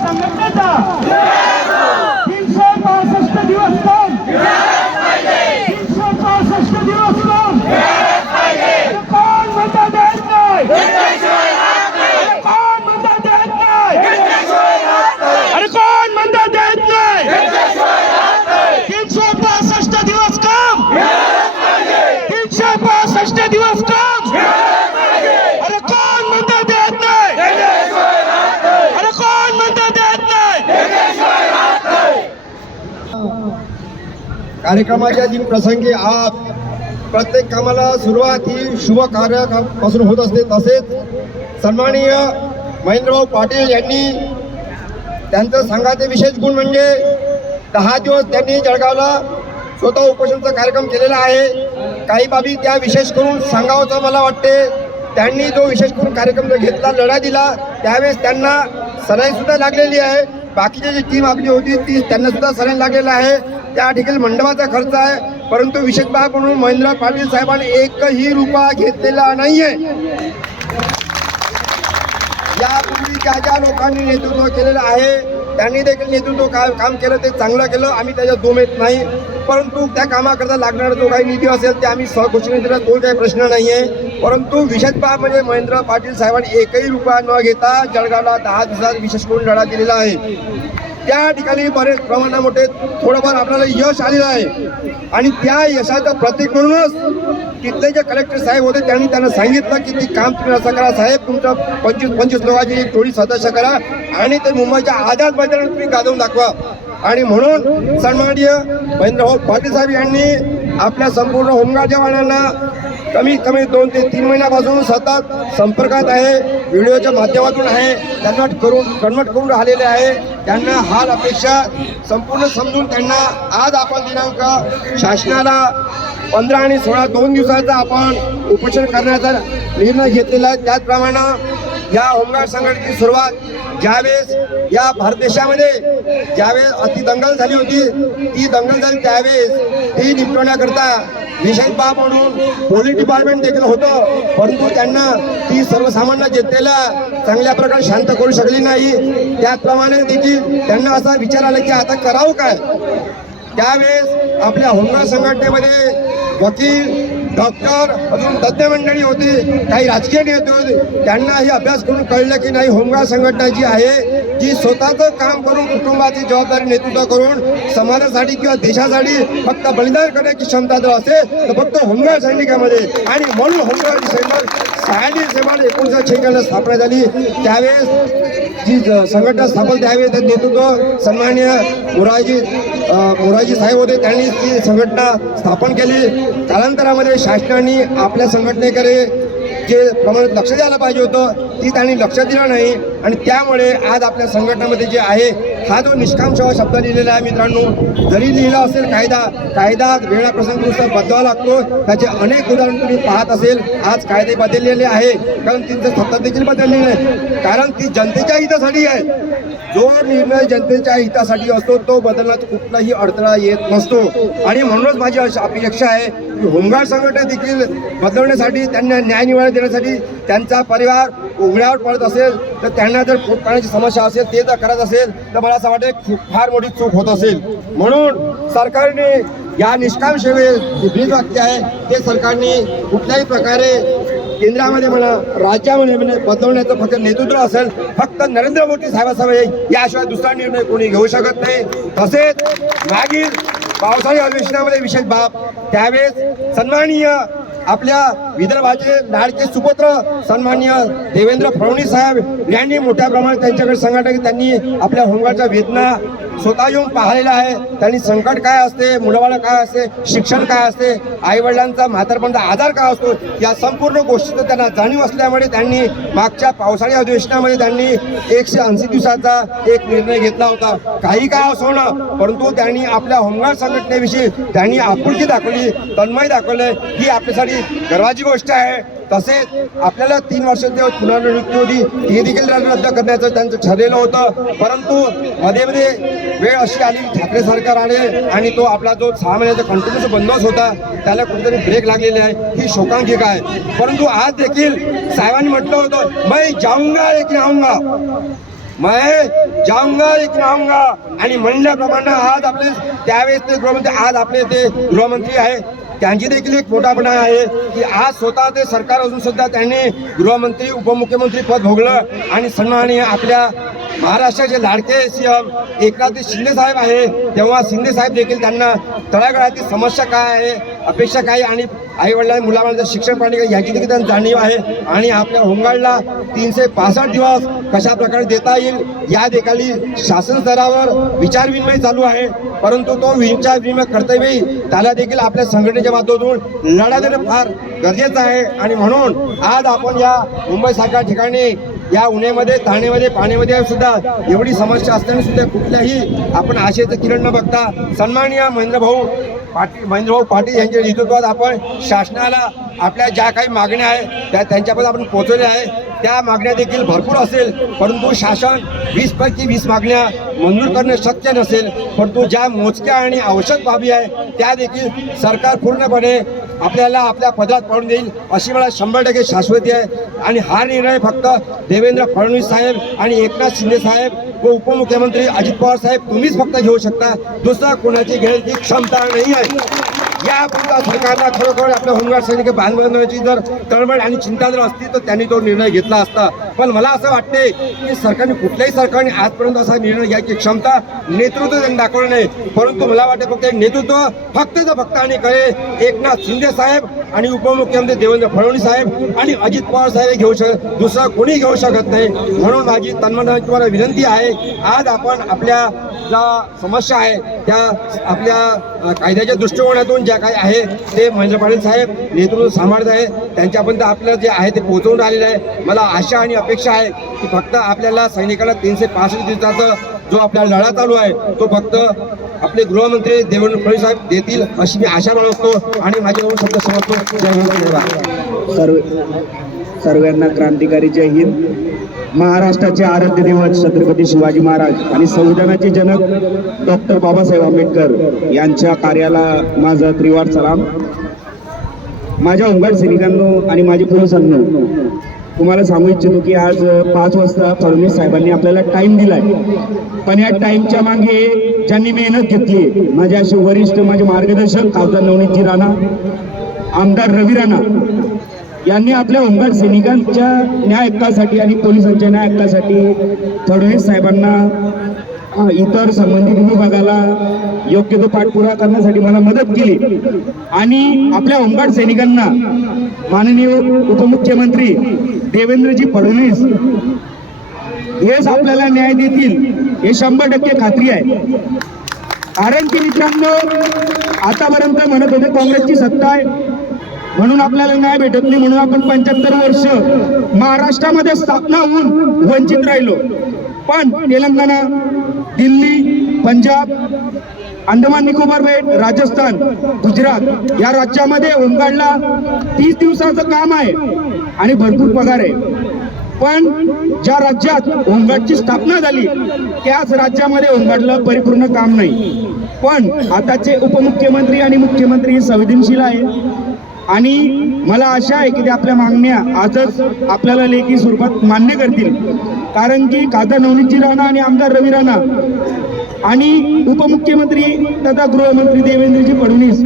संघटनेचा तीनशे पासष्ट दिवस काम तीनशे पासष्ट दिवस काम अरे कोण म्हणता देत नाही अरे कोण म्हणता देत नाही अरे कोण म्हणता देत नाही तीनशे पासष्ट दिवस काम तीनशे पासष्ट दिवस काम अरे कोण म्हणता देत नाही अरे कोण म्हणता देत नाही कार्यक्रमाच्या दिन प्रसंगी आज प्रत्येक कामाला सुरुवात ही शुभ कार्यापासून होत असते. तसेच सन्माननीय महेंद्रभाऊ पाटील यांनी त्यांचं संघाचे विशेष गुण म्हणजे दहा दिवस त्यांनी जळगावला स्वतः उपोषणचा कार्यक्रम केलेला आहे. काही बाबी त्या विशेष करून सांगावचं मला वाटते त्यांनी जो विशेष करून कार्यक्रम घेतला लढा दिला त्यावेळेस त्यांना सराईसुद्धा लागलेली आहे. बाकीची जी टीम आपली होती ती त्यांनासुद्धा सराई लागलेला आहे. त्या ठिकाणी मंडपाचा खर्च आहे. परंतु विशेष म्हणून महेंद्र पाटील साहेबांनी एकही रुपया घेतलेला नाहीये. यापूर्वी ज्या ज्या लोकांनी नेतृत्व केलेलं आहे त्यांनी देखील नेतृत्व काय काम केलं ते चांगलं केलं आम्ही त्याच्यात दोम येत नाही. परंतु त्या कामाकरता लागणारा जो काही निधी असेल ते आम्ही सहघोषणे दिला तो काही प्रश्न नाही आहे परंतु विशेष म्हणजे महेंद्र पाटील साहेबांनी एकही रुपया न घेता जळगावला दहा दिवसात विशेष करून लढा दिलेला आहे. त्या ठिकाणी बरेच प्रमाणामध्ये मोठे थोडंफार आपल्याला यश आलेलं आहे. आणि त्या यशाचं प्रतीक म्हणूनच तिथले जे कलेक्टर साहेब होते त्यांनी त्यांना सांगितलं की ती काम तुम्ही असं करा साहेब तुमचं पंचवीस पंचवीस लोकांची एक टोळी सदस्य करा आणि ते मुंबईच्या आझाद मैदानात तुम्ही गाजवून दाखवा. आणि म्हणून सन्माननीय महेंद्रभाऊ पाटील साहेब यांनी आपल्या संपूर्ण होमगार्ड जवानांना कमीत कमी दोन ते तीन महिन्यापासून सतत संपर्कात आहे व्हिडिओच्या माध्यमातून आहे कन्वर्ट करून कन्वर्ट करून राहिलेले आहे. त्यांना हाल अपेक्षा संपूर्ण समजून त्यांना आज आपण दिनांक शासनाला पंधरा आणि सोळा दोन दिवसाचा आपण उपोषण करण्याचा निर्णय घेतलेला आहे. त्याचप्रमाणे या होमगार्ड संघटनेची सुरुवात ज्यावेळेस या भारत देशामध्ये ज्यावेळेस अति दंगल झाली होती ती दंगल झाली त्यावेळेस ती निपटवण्याकरता विशेष बाब म्हणून. पोलीस डिपार्टमेंट देखील होतं परंतु त्यांना ती सर्वसामान्य जनतेला चांगल्या प्रकारे शांत करू शकली नाही. त्याचप्रमाणे देखील त्यांना असा विचार आला की आता करावं काय? त्यावेळेस आपल्या होमगार्ड संघटनेमध्ये वकील डॉक्टर अजून तज्ज्ञ मंडळी होती काही राजकीय नेते होते त्यांना हे अभ्यास करून कळलं की नाही होमगार्ड संघटना जी आहे जी स्वतःचं काम करून कुटुंबाची जबाबदारी नेतृत्व करून समाजासाठी किंवा देशासाठी फक्त बलिदान करण्याची क्षमता जर असेल तर फक्त होमगार्ड सैनिकामध्ये आणि म्हणून होमगार्ड सैनिक सहाय्यनी सेवा एकोणीसशे शेहेचाळीसला स्थापना झाली. त्यावेळेस जी ज- संघटना स्थापन त्यावेळेस त्याचं नेतृत्व सन्मान्य मोराजी मोराजी साहेब होते त्यांनी ती संघटना स्थापन केली. कालांतरामध्ये शासनाने आपल्या संघटनेकडे जे प्रमाणात लक्ष द्यायला पाहिजे होतं ती त्यांनी लक्ष दिलं नाही. आणि त्यामुळे आज आपल्या संघटनेमध्ये जे आहे हा जो निष्काम शब्द लिहिलेला आहे मित्रांनो जरी लिहिला असेल कायदा कायदा वेळा प्रसंगानुसार बदलावा लागतो. त्याचे अनेक उदाहरण तुम्ही पाहत असेल. आज कायदे बदललेले आहे. कारण तिचं सत्ता देखील बदललेली आहे. कारण ती जनतेच्या हितासाठी आहे. जो निर्णय जनतेच्या हितासाठी असतो तो बदलण्यात कुठलाही अडथळा येत नसतो. आणि म्हणूनच माझी अशी अपेक्षा आहे की होमगार्ड संघटना देखील बदलण्यासाठी त्यांना न्यायनिवाळा देण्यासाठी त्यांचा परिवार उघड्यावर पडत असेल तर त्यांना जर पोटपाण्याची समस्या असेल ते जर करत असेल तर मला असं वाटतं खूप फार मोठी चूक होत असेल. म्हणून सरकारने या निष्काम सेवे जे वाक्य आहे ते सरकारने कुठल्याही प्रकारे केंद्रामध्ये म्हणा राज्यामध्ये म्हणा बदलवण्याचं फक्त नेतृत्व असेल फक्त नरेंद्र मोदी साहेबांसमोर याशिवाय दुसरा निर्णय कोणी घेऊ शकत नाही. तसेच मागील पावसाळी अधिवेशनामध्ये विशेष बाब त्यावेळेस सन्माननीय आपल्या विदर्भाचे लाडके सुपुत्र सन्माननीय देवेंद्र फडणवीस साहेब यांनी मोठ्या प्रमाणात त्यांच्याकडे संघटना त्यांनी आपल्या होमगार्डच्या वेदना स्वतः येऊन पाहिलेला आहे त्यांनी संकट काय असते मुलाबाळ काय असते शिक्षण काय असते आईवडिलांचा म्हातारपणचा आधार काय असतो या संपूर्ण गोष्टीचं त्यांना जाणीव असल्यामुळे त्यांनी मागच्या पावसाळी अधिवेशनामध्ये त्यांनी एकशे ऐंशी दिवसाचा एक निर्णय घेतला होता. काही काय असो ना परंतु त्यांनी आपल्या होमगार्ड संघटनेविषयी त्यांनी आपुलकी दाखवली तन्मय दाखवलं ही आपल्यासाठी गर्वाची गोष्ट आहे. तसेच आपल्याला तीन वर्षाची पुनर्नियुक्ती होती ती देखील रद्द करण्याचं त्यांचं ठरलेलं होतं. परंतु मध्ये मध्ये वेळ अशी आली ठाकरे सरकार आले आणि तो आपला जो सहा महिन्याचा कंटिन्यूचा बंदोबस्त होता त्याला कुठेतरी ब्रेक लागलेली आहे. ही शोकांकिका आहे. परंतु आज देखील साहेबांनी म्हटलं होतं मै जाऊंगा एक राहूंगा मैं जाऊंगा एक राहूंगा आणि म्हणल्याप्रमाणे आज आपले त्यावेळेस ते गृहमंत्री आज आपले ते गृहमंत्री आहे. त्यांची देखील एक मोठापणा आहे की आज स्वतः ते सरकार असून सुद्धा त्यांनी गृहमंत्री उपमुख्यमंत्री पद भोगलं आणि सन्माननीय आपल्या महाराष्ट्राचे लाडके सीएम एकनाथ शिंदे साहेब आहे तेव्हा शिंदे साहेब देखील त्यांना तळागाळातील समस्या काय आहे अपेक्षा काय आणि आई वडिलांनी मुलाबाळांचं शिक्षण पाणी याची देखील त्यांना जाणीव आहे. आणि आपल्या होंगाडला तीनशे पासष्ट दिवस कशा प्रकारे देता येईल या देखील शासन स्तरावर विचारविनिमय चालू आहे. परंतु तो विचार विनिमय कर्तव्यही त्याला देखील आपल्या संघटनेच्या माध्यमातून लढा देणं फार गरजेचं आहे. आणि म्हणून आज आपण या मुंबईसारख्या ठिकाणी या उन्हामध्ये ताण्यामध्ये पाण्यामध्ये सुद्धा एवढी समस्या असताना सुद्धा कुठल्याही आपण आशेचं किरण न बघता सन्माननीय महेंद्रभाऊ पाटील महेंद्रभाऊ पाटील यांच्या नेतृत्वात आपण शासनाला आपल्या ज्या काही मागण्या आहेत त्या त्यांच्यापर्यंत आपण पोहोचवल्या आहे त्या मागण्या देखील भरपूर असेल परंतु शासन वीस पैकी वीस मागण्या मंजूर करणे शक्य नसेल परंतु ज्या मोजक्या आणि आवश्यक बाबी आहे त्या देखील सरकार पूर्णपणे आपल्याला आपल्या पदात पडून देईल अशी मला शंभर टक्के शाश्वती आहे. आणि हा निर्णय फक्त देवेंद्र फडणवीस साहेब आणि एकनाथ शिंदे साहेब व उपमुख्यमंत्री अजित पवार साहेब तुम्हीच फक्त घेऊ शकता. दुसरं कोणाची घेण्याची क्षमता नाही आहे. या सरकारला खरोखर आपल्या होमगार्ड सैनिक बांधवांची जर तळमळ आणि चिंता जर असती तर त्यांनी तो निर्णय घेतला असता. पण मला असं वाटते की सरकारने कुठल्याही सरकारने आजपर्यंत असा निर्णय घ्यायची क्षमता नेतृत्व त्यांनी दाखवलं नाही. परंतु मला वाटते फक्त एक नेतृत्व फक्त तर फक्त आणि करे एकनाथ शिंदे साहेब आणि उपमुख्यमंत्री देवेंद्र फडणवीस साहेब आणि अजित पवार साहेब घेऊ शकत दुसरं कोणी घेऊ शकत नाही. म्हणून माझी तन्मनाची तुम्हाला विनंती आहे आज आपण आपल्या ज्या समस्या आहे त्या आपल्या कायद्याच्या दृष्टिकोनातून ज्या काही आहे ते महेंद्र पाटील साहेब नेतृत्व सांभाळत आहे. त्यांच्यापर्यंत आपलं जे आहे ते पोहोचवून आलेलं आहे. मला आशा आणि अपेक्षा आहे की फक्त आपल्याला सैनिकांना तीनशे पासष्ट दिवसाचं जो आपला लढा चालू आहे तो फक्त आपले गृहमंत्री देवेंद्र फडणवीस साहेब देतील अशी मी आशा बाळगतो आणि माझे शब्द समजतो सर्व सर्वांना क्रांतिकारी जय हिंद. महाराष्ट्राचे आराध्य दिवस छत्रपती शिवाजी महाराज आणि संविधानाचे जनक डॉक्टर बाबासाहेब आंबेडकर यांच्या कार्याला माझा त्रिवार सलाम. माझ्या होमगार्ड सैनिकांनो आणि माझे पुरुषांनो तुम्हाला सांगू इच्छितो की आज पाच वाजता फडणवीस साहेबांनी आपल्याला टाइम दिलाय. पण या टाइमच्या मागे ज्यांनी मेहनत घेतली माझे असे वरिष्ठ माझे मार्गदर्शक खासदार नवनीतजी राणा आमदार रवी राणा यांनी आपल्या होमगार्ड सैनिकांच्या न्याय हक्कासाठी आणि पोलिसांच्या न्याय हक्कासाठी फडणवीस साहेबांना इतर संबंधित विभागाला योग्य तो पाठपुरावा करण्यासाठी मला मदत केली. आणि आपल्या होमगार्ड सैनिकांना माननीय उपमुख्यमंत्री देवेंद्रजी फडणवीस हेच आपल्याला न्याय देतील हे शंभर टक्के खात्री आहे. कारण की मित्रांनो आतापर्यंत म्हणत होते काँग्रेसची सत्ता आहे म्हणून आपल्याला न्याय भेटत नाही म्हणून आपण पंच्याहत्तर वर्ष महाराष्ट्रामध्ये स्थापना होऊन वंचित राहिलो. पण तेलंगणा दिल्ली पंजाब अंदमान निकोबार बेट राजस्थान गुजरात या राज्यामध्ये होमगार्डला तीस दिवसाचं काम आहे. आणि भरपूर पगार आहे. पण ज्या राज्यात होमगार्डची स्थापना झाली त्याच राज्यामध्ये होमगार्डला परिपूर्ण काम नाही. पण आताचे उपमुख्यमंत्री आणि मुख्यमंत्री हे संवेदनशील आहे आणि मला आशा आहे की ते आपल्या मागण्या आजच आपल्याला लेखी स्वरूपात मान्य करतील. कारण की खासदार नवनीतजी राणा आणि आमदार रवी राणा आणि उपमुख्यमंत्री तथा गृहमंत्री देवेंद्रजी फडणवीस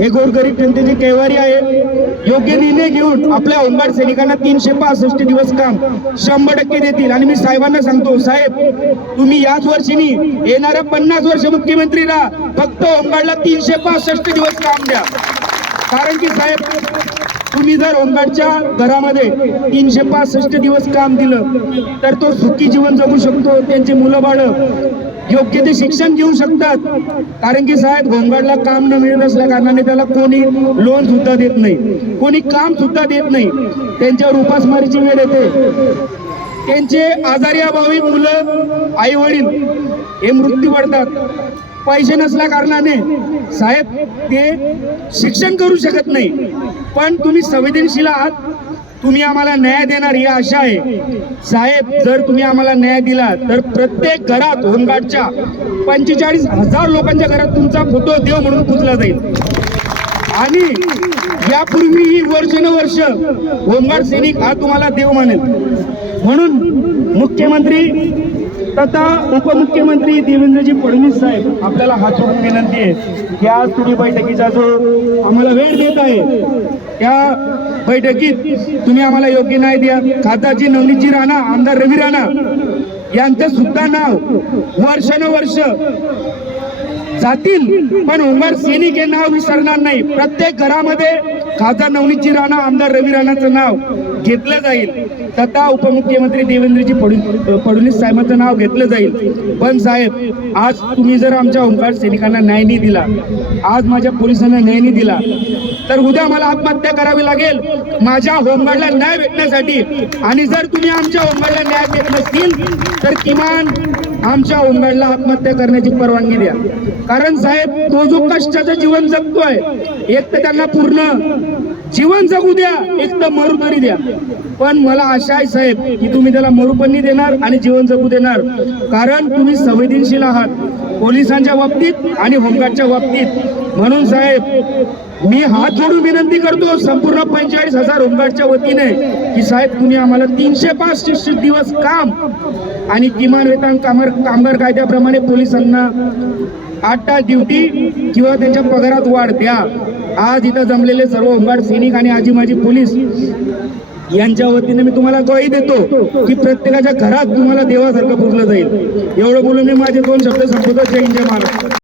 हे गोरगरीब जनतेचे कैवारी आहे. योग्य निर्णय घेऊन आपल्या होमगार्ड सैनिकांना तीनशे पासष्ट दिवस काम शंभर टक्के देतील. आणि मी साहेबांना सांगतो साहेब तुम्ही याच वर्षीनी येणाऱ्या पन्नास वर्ष मुख्यमंत्रीला फक्त होमगार्डला तीनशे पासष्ट दिवस काम द्या. कारण की साहेब तुम्ही जर होमगार्डच्या घरामध्ये तीनशे पासष्ट दिवस काम दिलं तर तो सुखी जीवन जगू शकतो त्यांचे मुलं बाळ. योग्य ते शिक्षण घेऊ शकतात. कारण की साहेब गोंगडला काम न मिळत असल्या कारणाने त्याला कोणी लोन सुद्धा देत नाही. कोणी काम सुद्धा देत नाही. त्यांच्यावर उपासमारीची वेळ येते. त्यांचे आजारी अभावी मुलं आई वडील हे मृत्यू पडतात. पैसे नसल्या कारणाने साहेब ते शिक्षण करू शकत नाही. पण तुम्ही संवेदनशील आहात. तुम्ही आम्हाला न्याय देणार ही आशा आहे. साहेब जर तुम्ही आम्हाला न्याय दिला तर प्रत्येक घरात होमगार्डच्या पंचेचाळीस हजार लोकांच्या घरात तुमचा फोटो देव म्हणून पुजला जाईल. आणि यापूर्वी ही वर्षानुवर्ष होमगार्ड सैनिक हा तुम्हाला देव मानेल. म्हणून मुख्यमंत्री तथा उपमुख्यमंत्री देवेंद्रजी फडणवीस साहेब आपल्याला हात जोडून विनंती आहे की आज तुम्ही बैठकीचा जो आम्हाला वेळ देत आहे या बैठकीत तुम्ही आम्हाला योग्य न्याय द्या. खासदारजी नवनीतजी राणा आमदार रवी राणा यांचं सुद्धा नाव वर्षानुवर्ष जातील. पण उमर सैनिक हे नाव विसरणार नाही. प्रत्येक घरामध्ये खासदार नवनीतजी राणा आमदार रवी राणाचं नाव घेतलं जाईल. तथा उपमुख्यमंत्री देवेंद्रजी फडणवीस फडणवीस साहेबांचं नाव घेतलं जाईल. पण साहेब आज तुम्ही जर आमच्या ओंकार सैनिकांना न्याय नाही दिला आज माझ्या पोलिसांना न्याय नाही दिला तर उद्या मला आत्महत्या करावी लागेल. माझ्या होमगार्डला न्याय भेटण्यासाठी. आणि जर तुम्ही आमच्या होमगार्डला न्याय देत नसतील तर किमान आमच्या होमगार्डला आत्महत्या करण्याची परवानगी द्या. कारण साहेब तो जो कष्टाचं जीवन जगतोय एक तर त्यांना पूर्ण जीवन जगू द्या एक तर मरू तरी द्या. पण मला आशा आहे साहेब की तुम्ही त्याला मरू पण नाही देणार आणि जीवन जगू देणार. कारण तुम्ही संवेदनशील आहात पोलिसांच्या बाबतीत आणि होमगार्डच्या बाबतीत. म्हणून साहेब मी हात जोडून विनंती करतो संपूर्ण पंचेचाळीस हजार होमगार्डच्या वतीने की साहेब तुम्ही आम्हाला तीनशे पासष्ट दिवस काम आणि किमान वेतन कामगार कामगार कायद्याप्रमाणे पोलिसांना आठ तास ड्युटी किंवा त्यांच्या पगारात वाढ द्या. आज इथं जमलेले सर्व होमगार्ड सैनिक आणि आजी माजी पोलीस यांच्या वतीने मी तुम्हाला ग्वाही देतो की प्रत्येकाच्या घरात तुम्हाला देवासारखं पुजलं जाईल. एवढं बोलून मी माझे दोन शब्द संपवतो. जय जय महाराष्ट्र.